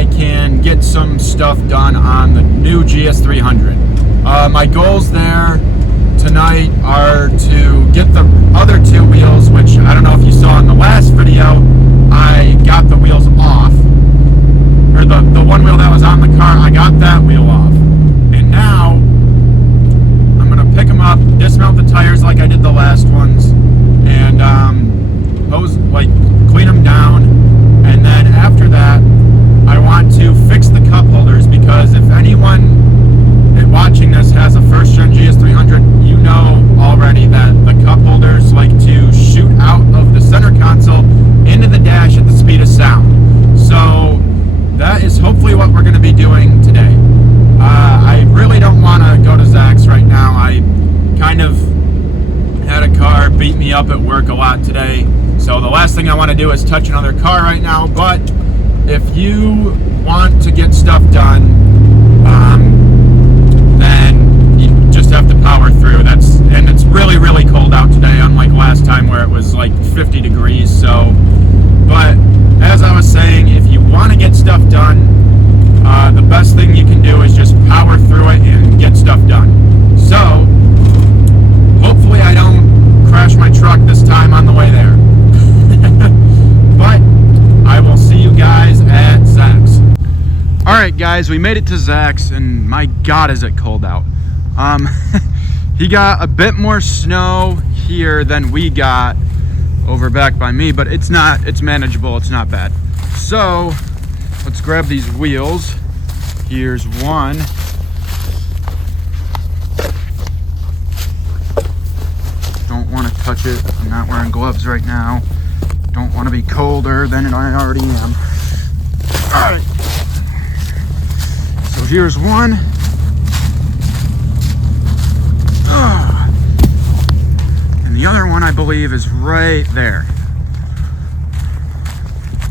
I can get some stuff done on the new GS300. My goals there tonight are to get the other two wheels, which I don't know if you saw in the last video, I got the wheels off, or the one wheel that was on the car, I got that wheel off. And now I'm gonna pick them up, dismount the tires like I did the last ones, and clean them down. And then after that, I want to fix the cup holders, because if anyone watching this has a first-gen GS300, you know already that the cup holders like to shoot out of the center console into the dash at the speed of sound. So that is hopefully what we're going to be doing today. I really don't want to go to Zach's right now. I kind of had a car beat me up at work a lot today, so the last thing I want to do is touch another car right now. But if you want to get stuff done, then you just have to power through. And it's really, really cold out today, unlike last time where it was like 50 degrees. So, but as I was saying, if you want to get stuff done, the best thing you can do is just power through it and get stuff done. So, hopefully I don't crash my truck this time on the way there. But I will see you guys at Zach's. Alright guys, we made it to Zach's, and my god is it cold out. He got a bit more snow here than we got over back by me, but it's manageable, it's not bad. So let's grab these wheels. Here's one. Don't want to touch it, I'm not wearing gloves right now. Don't want to be colder than I already am. Alright, so here's one. And the other one, I believe, is right there.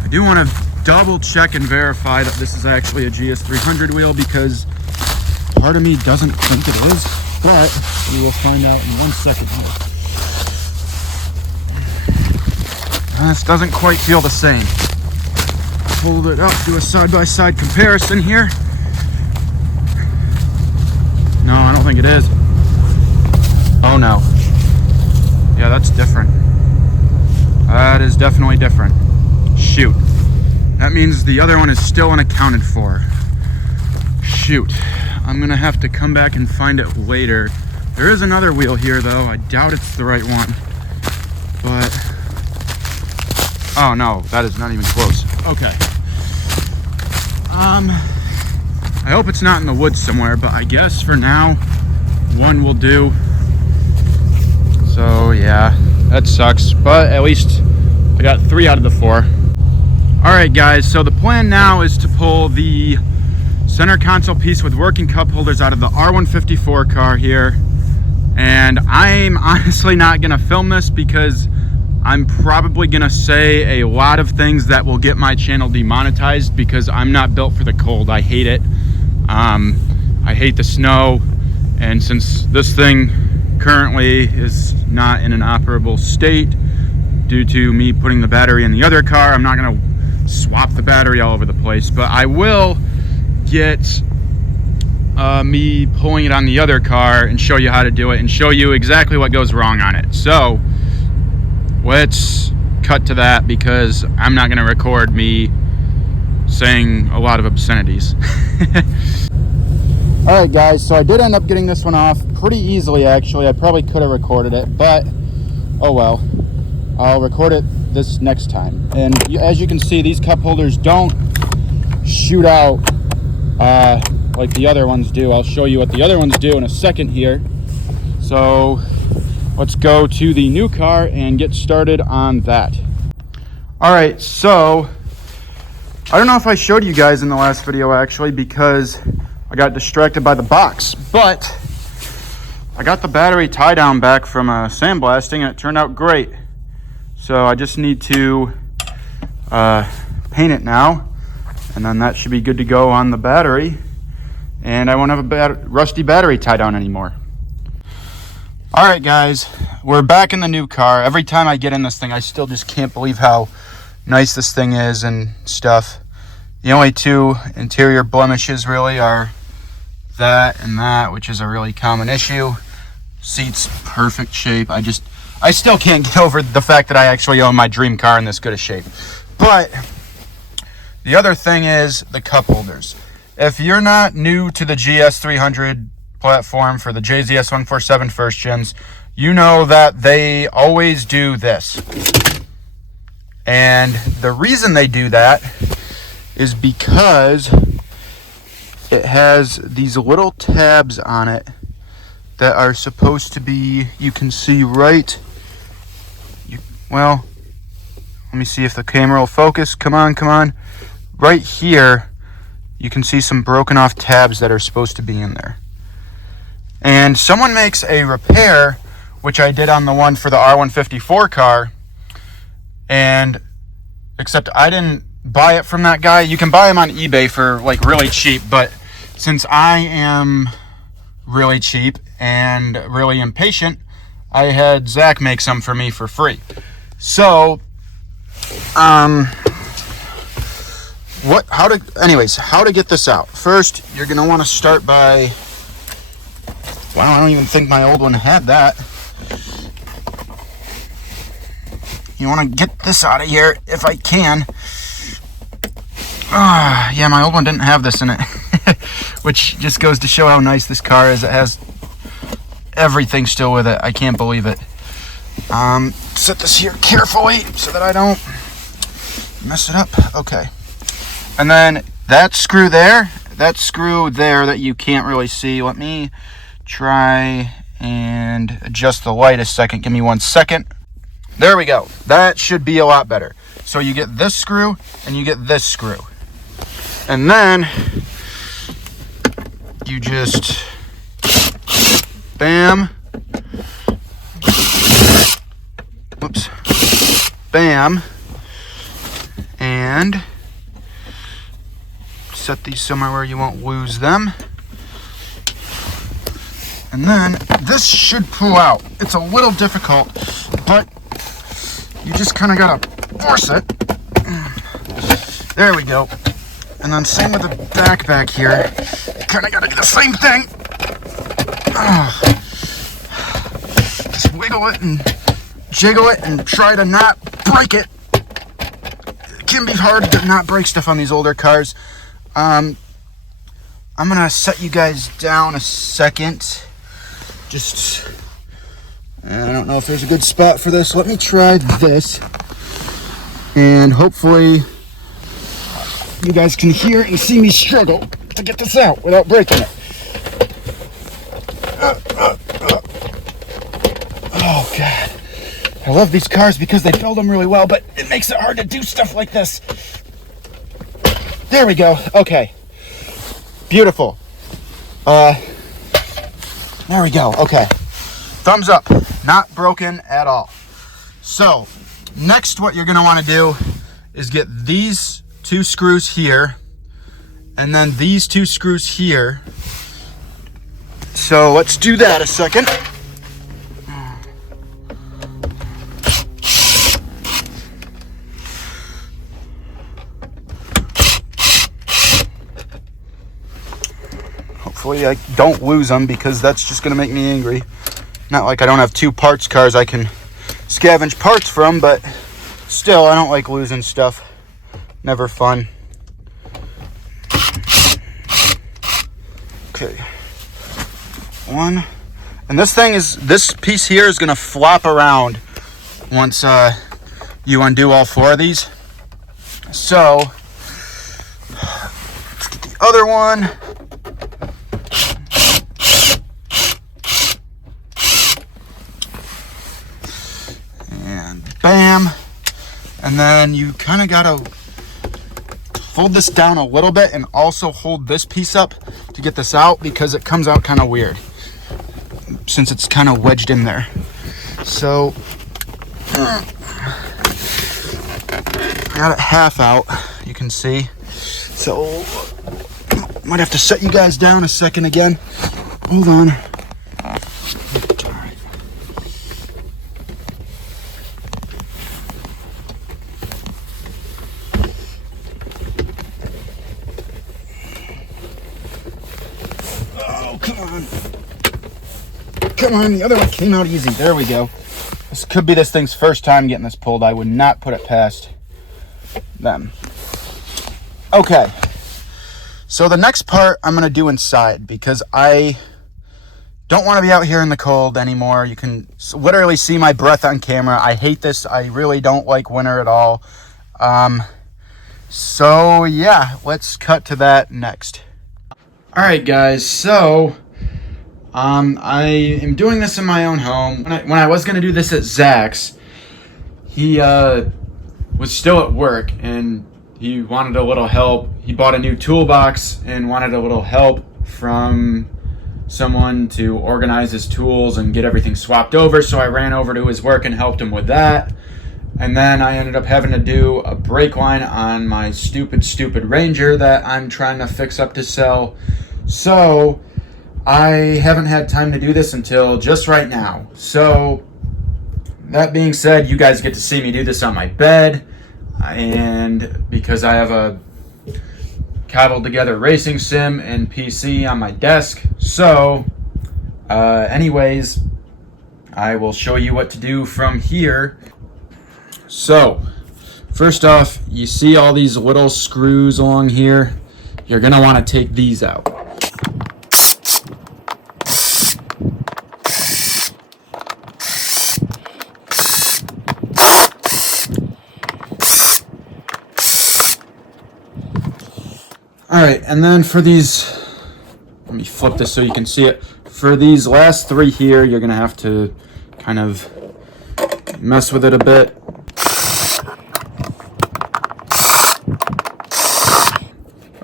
I do want to double check and verify that this is actually a GS300 wheel, because part of me doesn't think it is, but we will find out in 1 second here. This doesn't quite feel the same. Hold it up, do a side-by-side comparison here. No, I don't think it is. Oh no. Yeah, that's different. That is definitely different. Shoot. That means the other one is still unaccounted for. Shoot. I'm gonna have to come back and find it later. There is another wheel here though. I doubt it's the right one. But oh no, that is not even close. Okay. I hope it's not in the woods somewhere, but I guess for now, one will do. So yeah, that sucks, but at least I got 3 out of the 4. Alright guys, so the plan now is to pull the center console piece with working cup holders out of the R154 car here. And I'm honestly not gonna film this because I'm probably gonna say a lot of things that will get my channel demonetized, because I'm not built for the cold. I hate it. I hate the snow, and since this thing currently is not in an operable state due to me putting the battery in the other car, I'm not gonna swap the battery all over the place, but I will get me pulling it on the other car and show you how to do it and show you exactly what goes wrong on it. So let's cut to that, because I'm not going to record me saying a lot of obscenities. Alright guys, so I did end up getting this one off pretty easily actually. I probably could have recorded it, but oh well. I'll record it this next time. And as you can see, these cup holders don't shoot out like the other ones do. I'll show you what the other ones do in a second here. So let's go to the new car and get started on that. Alright, so I don't know if I showed you guys in the last video actually, because I got distracted by the box, but I got the battery tie down back from sandblasting and it turned out great. So I just need to paint it now, and then that should be good to go on the battery, and I won't have a rusty battery tie down anymore. Alright guys, we're back in the new car. Every time I get in this thing, I still just can't believe how nice this thing is and stuff. The only two interior blemishes really are that and that, which is a really common issue. Seat's perfect shape. I still can't get over the fact that I actually own my dream car in this good a shape. But the other thing is the cup holders. If you're not new to the GS300 platform for the JZS147 first gens, you know that they always do this. And the reason they do that is because it has these little tabs on it that are supposed to be, you can see right, well, let me see if the camera will focus. Come on. Right here, you can see some broken off tabs that are supposed to be in there. And someone makes a repair, which I did on the one for the R154 car, and except I didn't buy it from that guy. You can buy them on eBay for like really cheap, but since I am really cheap and really impatient, I had Zach make some for me for free. So, how to get this out? First, you're gonna want to start by, wow, I don't even think my old one had that. You want to get this out of here if I can. Yeah, my old one didn't have this in it, which just goes to show how nice this car is. It has everything still with it. I can't believe it. Set this here carefully so that I don't mess it up. Okay. And then that screw there that you can't really see. Let me try and adjust the light a second. Give me 1 second. There we go. That should be a lot better. So you get this screw and you get this screw. And then you just bam. Whoops. Bam. And set these somewhere where you won't lose them. And then this should pull out. It's a little difficult, but you just kind of gotta force it. There we go. And then same with the back here. You kind of gotta do the same thing. Just wiggle it and jiggle it and try to not break it. It can be hard to not break stuff on these older cars. I'm gonna set you guys down a second. Just, I don't know if there's a good spot for this. Let me try this. And hopefully you guys can hear and see me struggle to get this out without breaking it. Oh God. I love these cars because they build them really well, but it makes it hard to do stuff like this. There we go. Okay. Beautiful. There we go. Okay. Thumbs up. Not broken at all. So, next what you're going to want to do is get these two screws here and then these two screws here. So, let's do that a second. Hopefully I don't lose them because that's just going to make me angry. Not like I don't have two parts cars I can scavenge parts from, but still, I don't like losing stuff. Never fun. Okay. One. And this piece here is going to flop around once you undo all four of these. So, let's get the other one. Bam. And then you kind of got to fold this down a little bit and also hold this piece up to get this out because it comes out kind of weird since it's kind of wedged in there. So got it half out, you can see. So might have to set you guys down a second again. Hold on. on. Come on, the other one came out easy. There we go. This could be this thing's first time getting this pulled. I would not put it past them. Okay. So the next part I'm going to do inside because I don't want to be out here in the cold anymore. You can literally see my breath on camera. I hate this. I really don't like winter at all. So yeah, let's cut to that next. All right, guys. So I am doing this in my own home. When I was going to do this at Zach's, he was still at work and he wanted a little help. He bought a new toolbox and wanted a little help from someone to organize his tools and get everything swapped over. So I ran over to his work and helped him with that. And then I ended up having to do a brake line on my stupid Ranger that I'm trying to fix up to sell. So I haven't had time to do this until just right now. So that being said, you guys get to see me do this on my bed. And because I have a cobbled together racing sim and PC on my desk. So anyways, I will show you what to do from here. So first off, you see all these little screws along here. You're going to want to take these out. All right, and then for these, let me flip this so you can see it. For these last three here, you're gonna have to kind of mess with it a bit.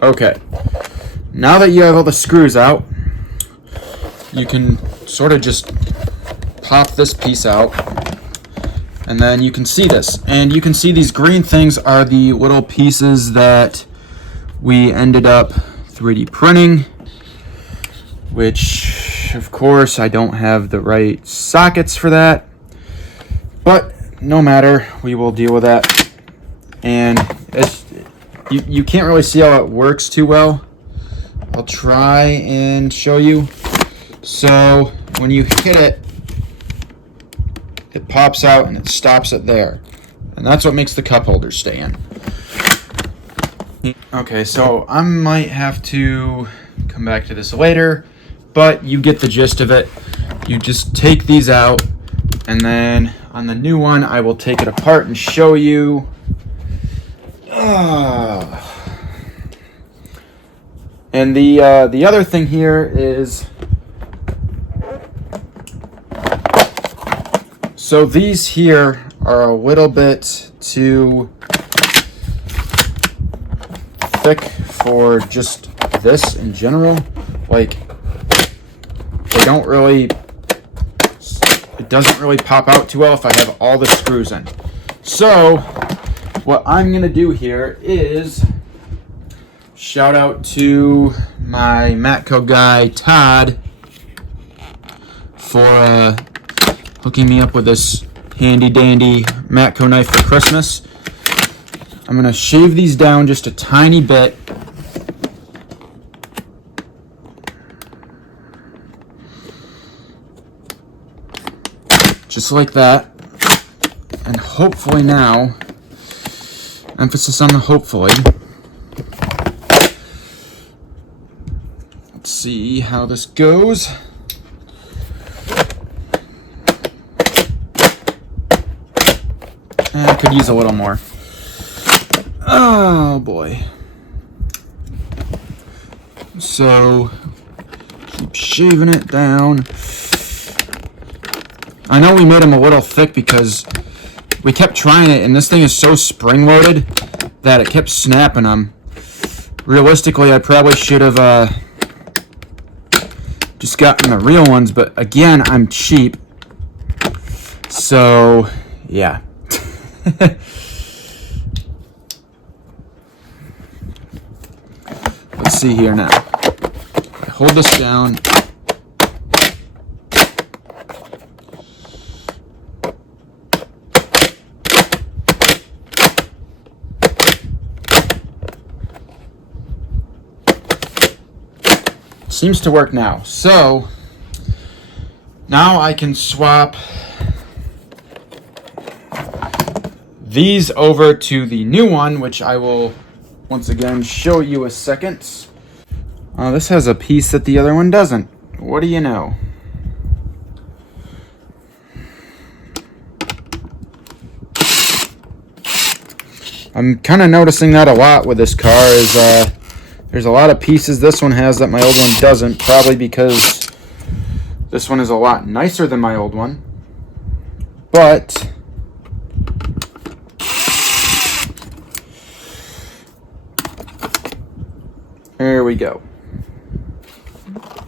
Okay, now that you have all the screws out, you can sort of just pop this piece out, and then you can see this. And you can see these green things are the little pieces that we ended up 3D printing, which of course I don't have the right sockets for that, but no matter, we will deal with that. And you can't really see how it works too well. I'll try and show you. So when you hit it, it pops out and it stops it there, and that's what makes the cup holder stay in. Okay, so I might have to come back to this later, but you get the gist of it. You just take these out, and then on the new one, I will take it apart and show you. And the other thing here is, so these here are a little bit too thick for just this in general. Like, they don't really, it doesn't really pop out too well if I have all the screws in. So what I'm gonna do here is shout out to my Matco guy Todd for hooking me up with this handy dandy Matco knife for Christmas. I'm going to shave these down just a tiny bit. Just like that. And hopefully now, emphasis on the hopefully. Let's see how this goes. I could use a little more. Oh boy. So keep shaving it down. I know we made them a little thick because we kept trying it, and this thing is so spring-loaded that it kept snapping them. Realistically, I probably should have just gotten the real ones, but again, I'm cheap. So yeah. Let's see here now. I hold this down. Seems to work now. So now I can swap these over to the new one, which I will once again show you a second. This has a piece that the other one doesn't. What do you know? I'm kind of noticing that a lot with this car is there's a lot of pieces this one has that my old one doesn't, probably because this one is a lot nicer than my old one. But there we go.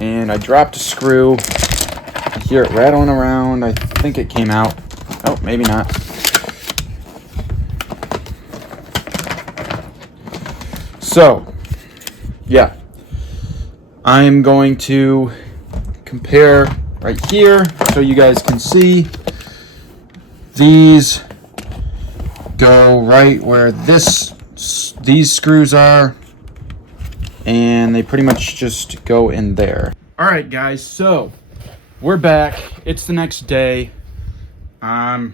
And I dropped a screw. I hear it rattling around. I think it came out. Oh, maybe not. So, yeah, I'm going to compare right here so you guys can see. These go right where these screws are, and they pretty much just go in there. All right, guys, so we're back. It's the next day. I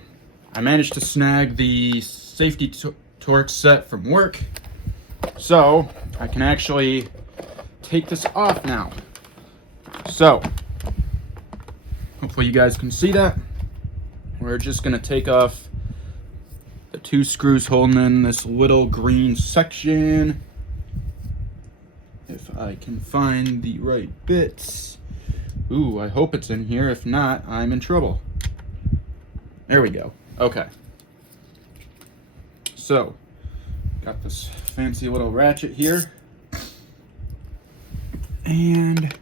managed to snag the safety torque set from work. So I can actually take this off now. So hopefully you guys can see that. We're just gonna take off the 2 screws holding in this little green section. If I can find the right bits. Ooh, I hope it's in here. If not, I'm in trouble. There we go. Okay. So got this fancy little ratchet here, and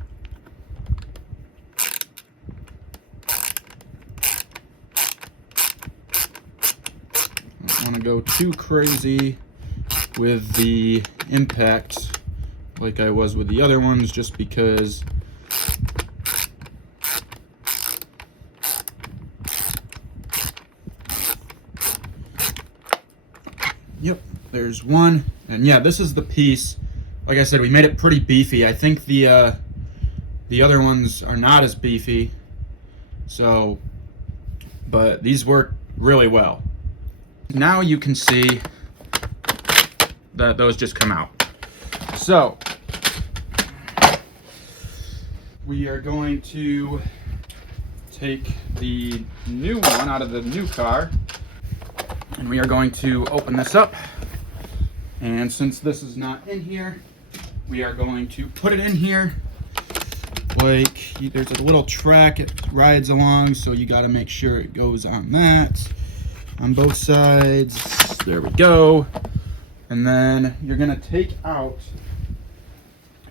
don't want to go too crazy with the impact like I was with the other ones, just because yep, there's one. And yeah, this is the piece. Like I said, we made it pretty beefy. I think the other ones are not as beefy. So, but these work really well. Now you can see that those just come out. So, we are going to take the new one out of the new car, and we are going to open this up. And since this is not in here, we are going to put it in here. Like, there's a little track it rides along, so you got to make sure it goes on that, on both sides. There we go. And then you're going to take out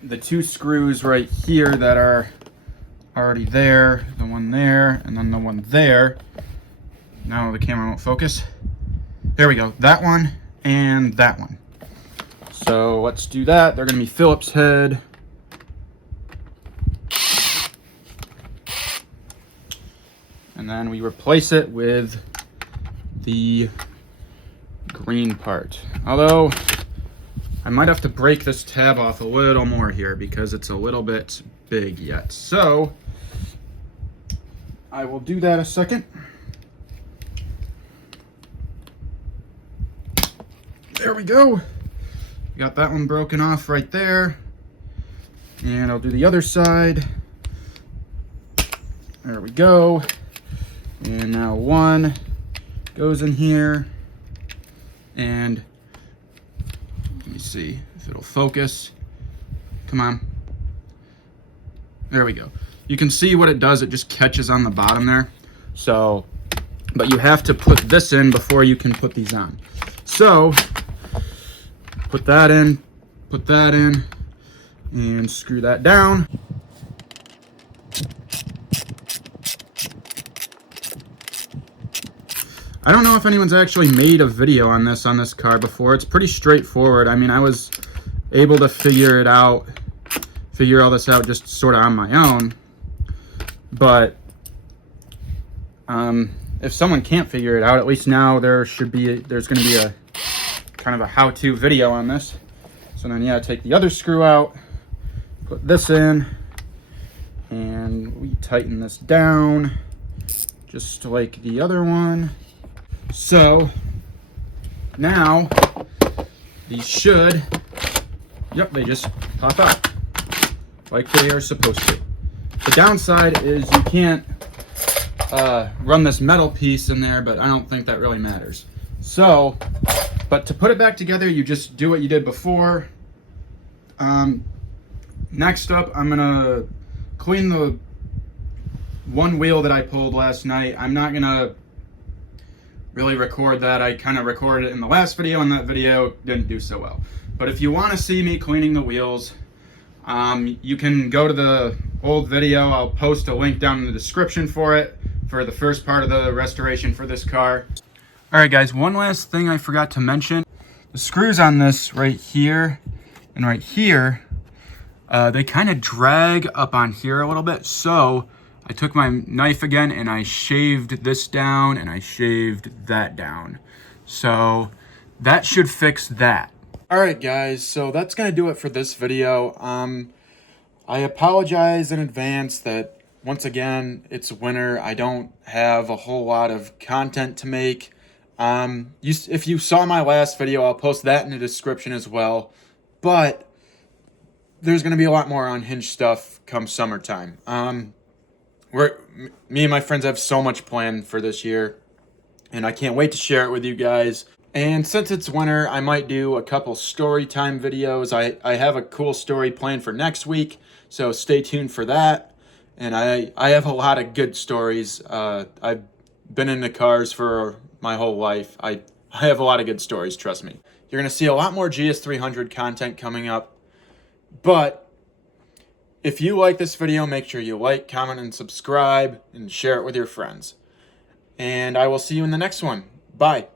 the 2 screws right here that are already there, the one there, and then the one there. Now the camera won't focus. There we go. That one and that one. So let's do that. They're going to be Phillips head. And then we replace it with the green part. Although I might have to break this tab off a little more here because it's a little bit big yet. So I will do that a second. There we go. Got that one broken off right there. And I'll do the other side. There we go. And now one goes in here. And let me see if it'll focus. Come on. There we go. You can see what it does. It just catches on the bottom there. So, but you have to put this in before you can put these on. So, put that in, and screw that down. I don't know if anyone's actually made a video on this car before. It's pretty straightforward. I mean, I was able to figure all this out just sort of on my own. But if someone can't figure it out, at least now there's going to be a kind of a how-to video on this. So then, yeah, take the other screw out, put this in, And we tighten this down just like the other one. So now these should, yep, they just pop out like they are supposed to. The downside is you can't run this metal piece in there, but I don't think that really matters. So, but to put it back together, you just do what you did before. Next up, I'm gonna clean the one wheel that I pulled last night. I'm not gonna really record that. I kind of recorded it in the last video, and that video didn't do so well. But if you want to see me cleaning the wheels, you can go to the old video. I'll post a link down in the description for it, for the first part of the restoration for this car. All right, guys, one last thing I forgot to mention. The screws on this right here and right here, they kind of drag up on here a little bit. So I took my knife again and I shaved this down and I shaved that down. So that should fix that. All right, guys, so that's gonna do it for this video. I apologize in advance that once again, it's winter. I don't have a whole lot of content to make. If you saw my last video, I'll post that in the description as well. But there's going to be a lot more unhinged stuff come summertime. Me and my friends have so much planned for this year, and I can't wait to share it with you guys. And since it's winter, I might do a couple story time videos. I have a cool story planned for next week, so stay tuned for that. And I have a lot of good stories. I've been into cars for my whole life. I have a lot of good stories, trust me. You're going to see a lot more GS300 content coming up. But if you like this video, make sure you like, comment, and subscribe, and share it with your friends. And I will see you in the next one. Bye.